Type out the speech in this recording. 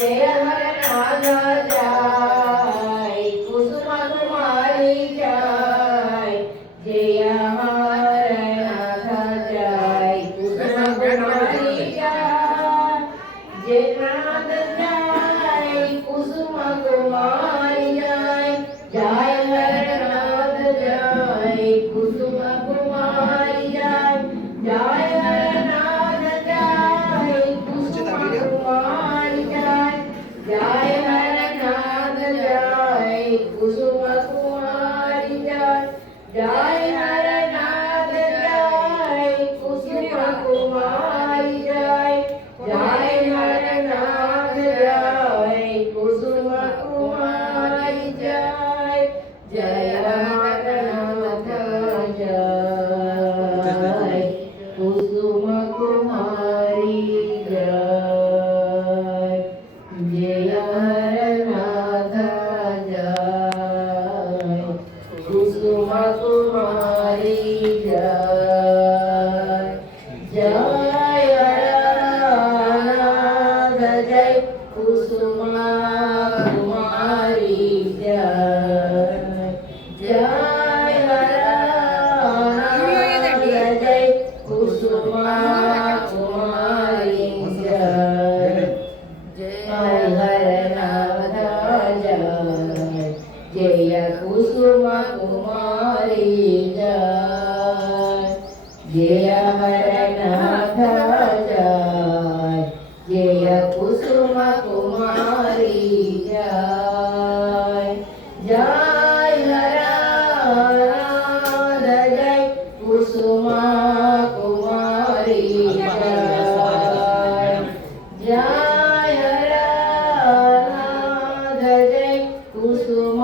जय हरनाथ जय कुसुम कुमारी जय जय हरनाथ जय कुसुम कुमारी जय जय नाथ जय कुसुम कुमारी जय जय हरनाथ जय कुसुम कुमारी जय जय हरनाथ जय कुसुम कुमारी जय जय हरनाथ जय कुसुम कुमारी जय जय हरनाथ जय कुसुम कुमारी जय जय हरनाथ जय कुसुम कुमारी जय जय हरनाथ जय कुसुम कुमारी जय जय हरनाथ जय कुसुम कुमारी जय जय हरनाथ जय कुसुम कुमारी जय जय हरनाथ जय कुसुम कुमारी जय जय हरनाथ जय जय कुसुम कुमारी जय जय हरनाथ जय जय कुसुम कुमारी जय जय हरनाथ जय कुसुम कुमारी जय जय हरनाथ जय कुसुम